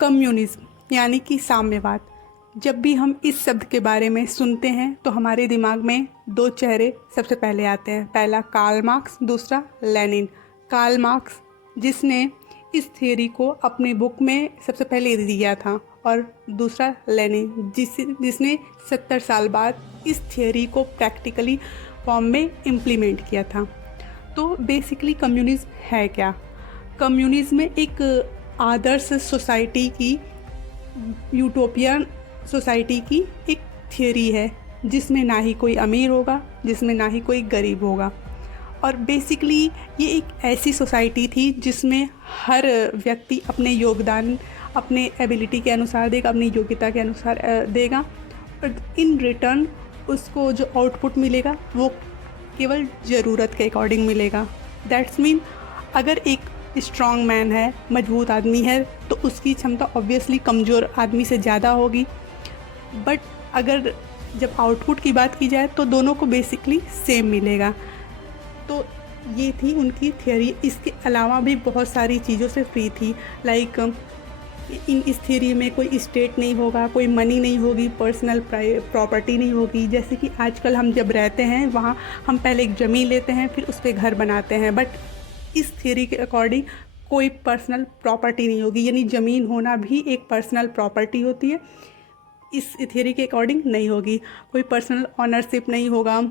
Communism यानी कि साम्यवाद। जब भी हम इस शब्द के बारे में सुनते हैं तो हमारे दिमाग में दो चेहरे सबसे पहले आते हैं। पहला कार्ल मार्क्स, दूसरा लेनिन। कार्ल मार्क्स जिसने इस थियोरी को अपनी बुक में सबसे पहले दिया था, और दूसरा लेनिन जिसने 70 साल बाद इस थियोरी को प्रैक्टिकली फॉर्म में इम्प्लीमेंट किया था। तो बेसिकली कम्युनिज्म है क्या? कम्युनिज्म में एक आदर्श सोसाइटी की, यूटोपियन सोसाइटी की एक थियोरी है जिसमें ना ही कोई अमीर होगा, जिसमें ना ही कोई गरीब होगा। और बेसिकली ये एक ऐसी सोसाइटी थी जिसमें हर व्यक्ति अपने योगदान अपने एबिलिटी के अनुसार देगा, अपनी योग्यता के अनुसार देगा, और इन रिटर्न उसको जो आउटपुट मिलेगा वो केवल ज़रूरत के अकॉर्डिंग मिलेगा। दैट्स मीन अगर एक स्ट्रॉन्ग मैन है, मजबूत आदमी है, तो उसकी क्षमता ऑब्वियसली कमज़ोर आदमी से ज़्यादा होगी। बट अगर जब आउटपुट की बात की जाए तो दोनों को बेसिकली सेम मिलेगा। तो ये थी उनकी थियोरी। इसके अलावा भी बहुत सारी चीज़ों से फ्री थी। लाइक इस थियोरी में कोई स्टेट नहीं होगा, कोई मनी नहीं होगी, पर्सनल प्रॉपर्टी नहीं होगी। जैसे कि आजकल हम जब रहते हैं वहाँ हम पहले एक ज़मीन लेते हैं, फिर उस पर घर बनाते हैं। बट इस थियोरी के अकॉर्डिंग कोई पर्सनल प्रॉपर्टी नहीं होगी, यानी ज़मीन होना भी एक पर्सनल प्रॉपर्टी होती है। इस थियोरी के अकॉर्डिंग नहीं होगी, कोई पर्सनल ऑनरशिप नहीं होगा।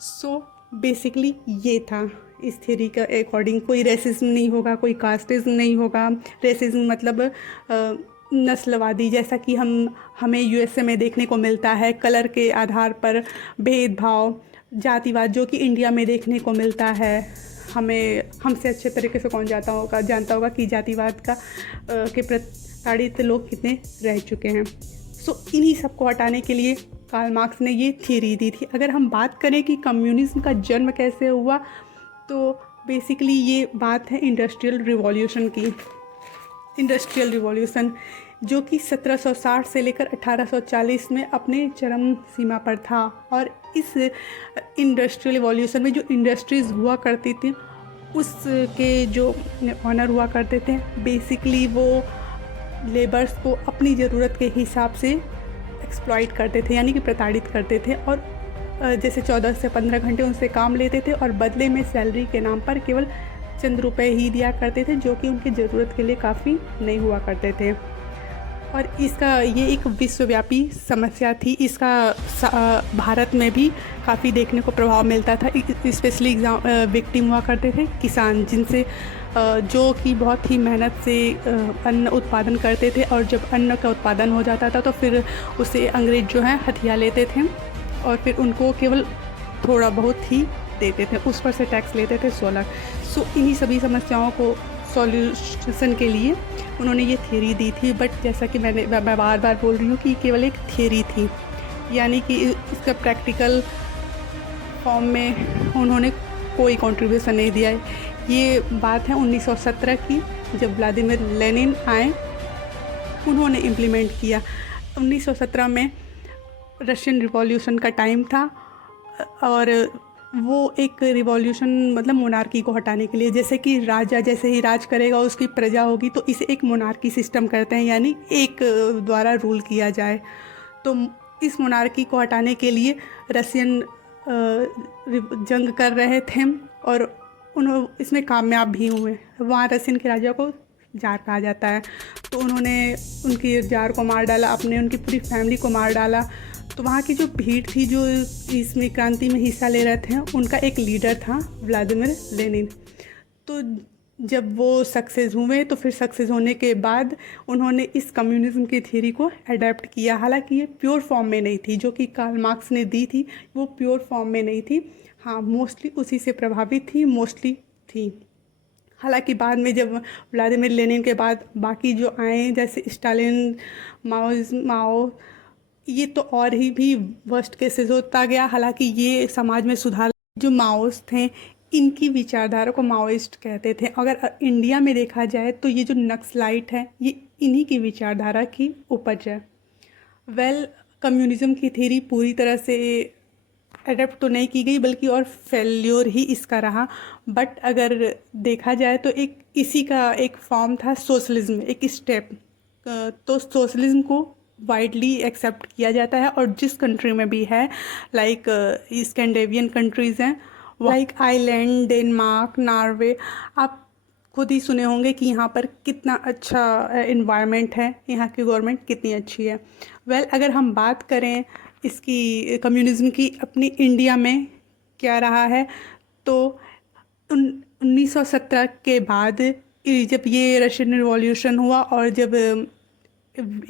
सो बेसिकली ये था इस थियोरी के अकॉर्डिंग। कोई रेसिज्म नहीं होगा, कोई कास्टिज्म नहीं होगा। रेसिज्म मतलब नस्लवादी, जैसा कि हमें यूएसए में देखने को मिलता है, कलर के आधार पर भेदभाव। जातिवाद जो कि इंडिया में देखने को मिलता है। हमसे अच्छे तरीके से कौन जानता होगा कि जातिवाद के प्रताड़ित लोग कितने रह चुके हैं। सो इन्हीं सब को हटाने के लिए कार्ल मार्क्स ने ये थियोरी दी थी। अगर हम बात करें कि कम्युनिज्म का जन्म कैसे हुआ, तो बेसिकली ये बात है इंडस्ट्रियल रिवॉल्यूशन की। इंडस्ट्रियल रिवॉल्यूशन जो कि 1760 से लेकर 1840 में अपने चरम सीमा पर था। और इस इंडस्ट्रियल रिवॉल्यूशन में जो इंडस्ट्रीज़ हुआ करती थी उसके जो ऑनर हुआ करते थे, बेसिकली वो लेबर्स को अपनी ज़रूरत के हिसाब से एक्सप्लॉइट करते थे, यानी कि प्रताड़ित करते थे। और जैसे 14 से 15 घंटे उनसे काम लेते थे और बदले में सैलरी के नाम पर केवल चंद रुपए ही दिया करते थे, जो कि उनकी ज़रूरत के लिए काफ़ी नहीं हुआ करते थे। और इसका ये एक विश्वव्यापी समस्या थी। इसका भारत में भी काफ़ी देखने को प्रभाव मिलता था। स्पेशली विक्टिम हुआ करते थे किसान, जिनसे जो कि बहुत ही मेहनत से अन्न उत्पादन करते थे। और जब अन्न का उत्पादन हो जाता था तो फिर उसे अंग्रेज जो हैं हथिया लेते थे और फिर उनको केवल थोड़ा बहुत ही देते थे, उस पर से टैक्स लेते थे 16। सो इन्हीं सभी समस्याओं को सॉल्यूशन के लिए उन्होंने ये थियोरी दी थी। बट जैसा कि मैं बार बार बोल रही हूँ कि केवल एक थियोरी थी, यानी कि इसका प्रैक्टिकल फॉर्म में उन्होंने कोई कंट्रीब्यूशन नहीं दिया है। ये बात है 1917 की, जब व्लादिमीर लेनिन आए, उन्होंने इम्प्लीमेंट किया। 1917 में रशियन रिवॉल्यूशन का टाइम था और वो एक रिवॉल्यूशन मतलब मोनार्की को हटाने के लिए, जैसे कि राजा जैसे ही राज करेगा उसकी प्रजा होगी, तो इसे एक मोनार्की सिस्टम करते हैं, यानी एक द्वारा रूल किया जाए। तो इस मोनार्की को हटाने के लिए रशियन जंग कर रहे थे और उन्होंने इसमें कामयाब भी हुए। वहाँ रशियन के राजा को जार कहा जाता है, तो उन्होंने उनकी जार को मार डाला, उनकी पूरी फैमिली को मार डाला। तो वहाँ की जो भीड़ थी जो इसमें क्रांति में हिस्सा ले रहे थे, उनका एक लीडर था व्लादिमीर लेनिन। तो जब वो सक्सेस हुए तो फिर सक्सेस होने के बाद उन्होंने इस कम्युनिज्म की थ्योरी को अडेप्ट किया। हालांकि ये प्योर फॉर्म में नहीं थी, जो कि कार्ल मार्क्स ने दी थी वो प्योर फॉर्म में नहीं थी। हाँ, मोस्टली उसी से प्रभावित थी, मोस्टली थी। हालांकि बाद में जब व्लादिमीर लेनिन के बाद बाकी जो आए, जैसे स्टालिन, माओ, ये तो और ही भी वर्स्ट केसेस होता गया। हालांकि ये समाज में सुधार, जो माओइस्ट थे इनकी विचारधारा को माओइस्ट कहते थे। अगर इंडिया में देखा जाए तो ये जो नक्सलाइट है ये इन्हीं की विचारधारा की उपज है। कम्युनिज्म की थ्योरी पूरी तरह से अडेप्ट तो नहीं की गई, बल्कि और फेल्योर ही इसका रहा। बट अगर देखा जाए तो इसी का एक फॉर्म था सोशलिज्म, एक स्टेप तो सोशलिज्म को वाइडली एक्सेप्ट किया जाता है, और जिस कंट्री में भी है, लाइक स्कैंडिनेवियन कंट्रीज़ हैं, लाइक आइलैंड, डेनमार्क, नॉर्वे, आप खुद ही सुने होंगे कि यहाँ पर कितना अच्छा इन्वायरमेंट है, यहाँ की गवर्नमेंट कितनी अच्छी है। अगर हम बात करें इसकी कम्युनिज्म की अपनी इंडिया में क्या रहा है, तो 1917 के बाद जब ये रशियन रिवॉल्यूशन हुआ और जब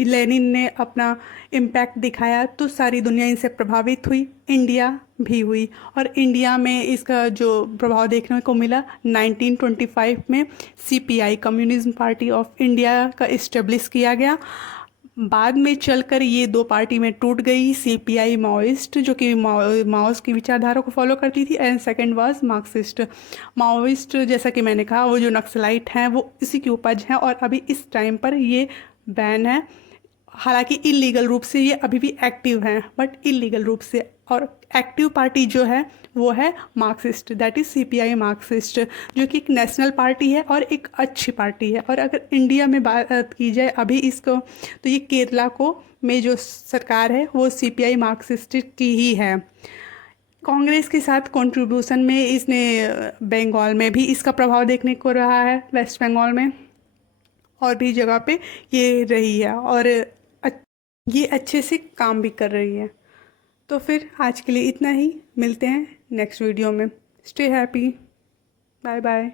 लेनिन ने अपना इम्पैक्ट दिखाया तो सारी दुनिया इनसे प्रभावित हुई, इंडिया भी हुई। और इंडिया में इसका जो प्रभाव देखने को मिला 1925 में CPI communism party of India का इस्टेब्लिश किया गया। बाद में चलकर ये दो पार्टी में टूट गई, सीपीआई माओइस्ट जो कि माओस की विचारधारा को फॉलो करती थी, and second was Marxist. Maoist जैसा कि मैंने कहा वो जो नक्सलाइट हैं वो इसी की उपज हैं, और अभी इस टाइम पर ये बैन है। हालांकि इलीगल रूप से ये अभी भी एक्टिव हैं, बट इलीगल रूप से। और एक्टिव पार्टी जो है वो है Marxist, that is CPI Marxist, जो कि एक नेशनल पार्टी है और एक अच्छी पार्टी है। और अगर इंडिया में बात की जाए अभी इसको, तो ये केरला को में जो सरकार है वो सीपीआई मार्क्सिस्ट की ही है। कांग्रेस के साथ कंट्रीब्यूशन में इसने बंगाल में भी इसका प्रभाव देखने को रहा है, वेस्ट बंगाल में और भी जगह पे ये रही है, और ये अच्छे से काम भी कर रही है। तो फिर आज के लिए इतना ही, मिलते हैं नेक्स्ट वीडियो में। Stay happy, bye bye.